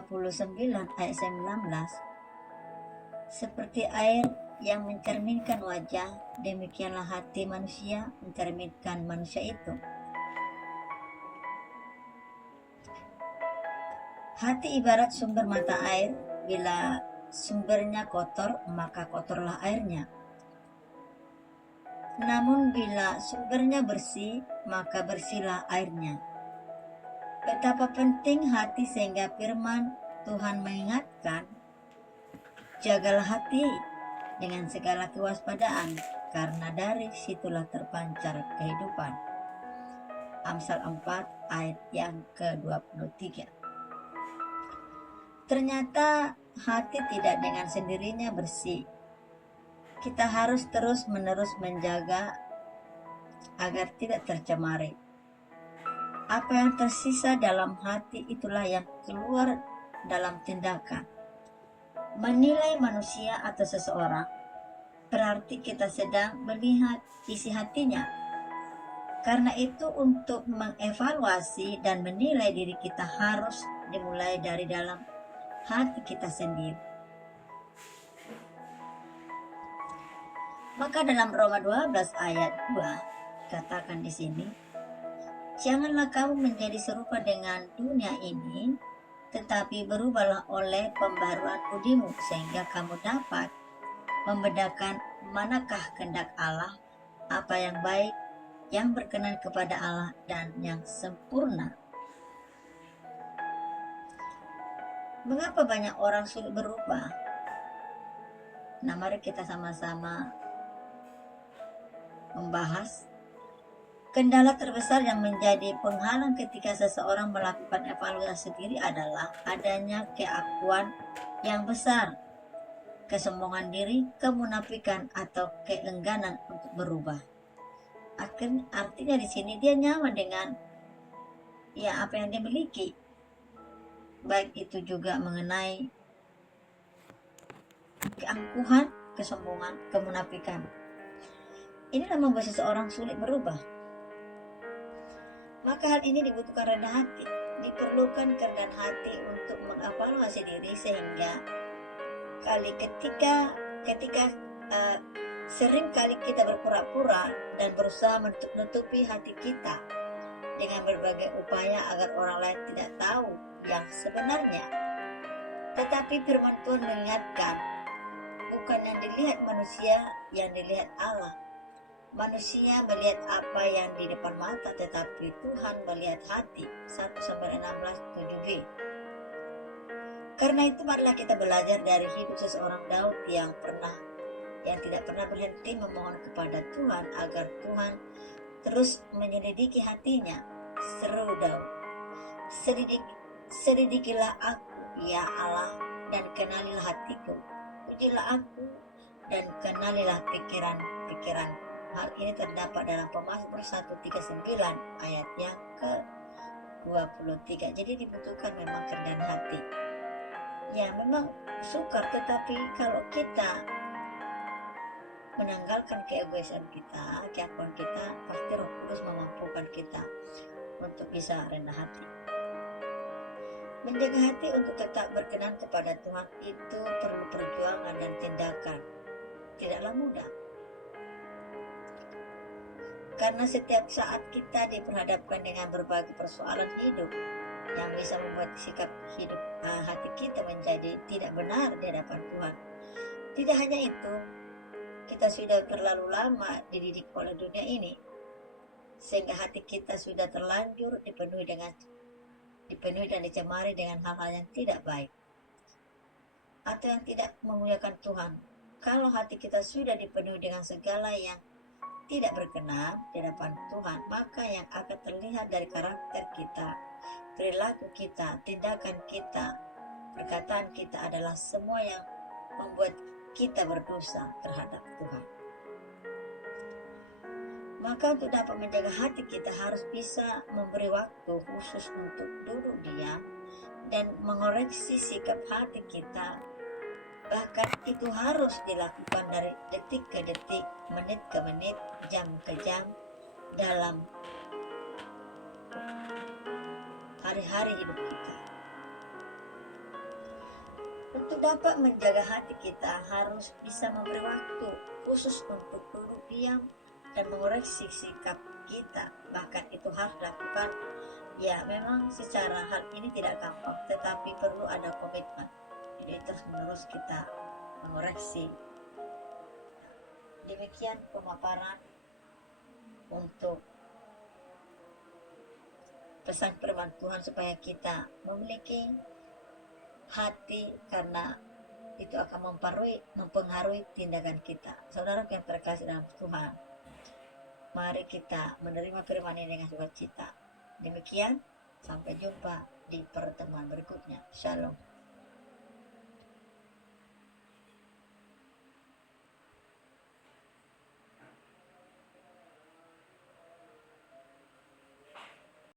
29 ayat 19, seperti air yang mencerminkan wajah, demikianlah hati manusia mencerminkan manusia itu. Hati ibarat sumber mata air, bila sumbernya kotor, maka kotorlah airnya. Namun bila sumbernya bersih, maka bersihlah airnya. Betapa penting hati sehingga firman Tuhan mengingatkan, jagalah hati dengan segala kewaspadaan, karena dari situlah terpancar kehidupan. Amsal 4 ayat yang ke-23. Ternyata hati tidak dengan sendirinya bersih. Kita harus terus-menerus menjaga agar tidak tercemari. Apa yang tersisa dalam hati itulah yang keluar dalam tindakan. Menilai manusia atau seseorang berarti kita sedang melihat isi hatinya. Karena itu untuk mengevaluasi dan menilai diri kita harus dimulai dari dalam hati kita sendiri. Maka dalam Roma 12 ayat 2 katakan di sini, janganlah kamu menjadi serupa dengan dunia ini, tetapi berubahlah oleh pembaharuan budimu, sehingga kamu dapat membedakan manakah kehendak Allah, apa yang baik, yang berkenan kepada Allah, dan yang sempurna. Mengapa banyak orang sulit berubah? Nah, mari kita sama-sama membahas kendala terbesar yang menjadi penghalang ketika seseorang melakukan evaluasi diri adalah adanya keakuan yang besar, kesombongan diri, kemunafikan, atau keengganan untuk berubah. Artinya di sini dia nyaman dengan apa yang dia miliki, baik itu juga mengenai keangkuhan, kesombongan, kemunafikan. Inilah membuat seseorang sulit berubah. Maka hal ini dibutuhkan rendah hati. Diperlukan kerendahan hati untuk mengevaluasi diri, sehingga ketika sering kali kita berpura-pura dan berusaha menutupi hati kita dengan berbagai upaya agar orang lain tidak tahu yang sebenarnya. Tetapi firman Tuhan mengingatkan, bukan yang dilihat manusia, yang dilihat Allah. Manusia melihat apa yang di depan mata, tetapi Tuhan melihat hati. 1-16 7b. Karena itu marilah kita belajar dari hidup seseorang Daud yang tidak pernah berhenti memohon kepada Tuhan agar Tuhan terus menyelidiki hatinya. Seru Daud, selidikilah aku, ya Allah, dan kenalilah hatiku. Ujilah aku dan kenalilah pikiran. Hal ini terdapat dalam Pemazmur 139 ayat yang ke-23. Jadi dibutuhkan memang kerendahan hati. Ya, memang sukar, tetapi kalau kita menanggalkan keegoisan kita, keakuan kita, pasti Roh Kudus memampukan kita untuk bisa rendah hati. Menjaga hati untuk tetap berkenan kepada Tuhan itu perlu perjuangan dan tindakan. Tidaklah mudah. Karena setiap saat kita diperhadapkan dengan berbagai persoalan hidup yang bisa membuat sikap hidup hati kita menjadi tidak benar di hadapan Tuhan. Tidak hanya itu, kita sudah terlalu lama dididik oleh dunia ini, sehingga hati kita sudah terlanjur dipenuhi dan dicemari dengan hal-hal yang tidak baik atau yang tidak memuliakan Tuhan. Kalau hati kita sudah dipenuhi dengan segala yang tidak berkenan di hadapan Tuhan, maka yang akan terlihat dari karakter kita, perilaku kita, tindakan kita, perkataan kita adalah semua yang membuat kita berdosa terhadap Tuhan. Maka untuk dapat menjaga hati kita harus bisa memberi waktu khusus untuk duduk diam dan mengoreksi sikap hati kita. Bahkan itu harus dilakukan dari detik ke detik, menit ke menit, jam ke jam dalam hari-hari hidup kita. Untuk dapat menjaga hati kita harus bisa memberi waktu khusus untuk duduk diam dan mengoreksi sikap kita. Bahkan itu harus dilakukan. Ya, memang secara hal ini tidak gampang, tetapi perlu ada komitmen. Jadi terus menerus kita mengoreksi. Demikian pemaparan untuk pesan firman Tuhan supaya kita memiliki hati, karena itu akan mempengaruhi tindakan kita. Saudara yang terkasih dalam Tuhan, mari kita menerima firman ini dengan sukacita. Demikian, sampai jumpa di pertemuan berikutnya. Shalom.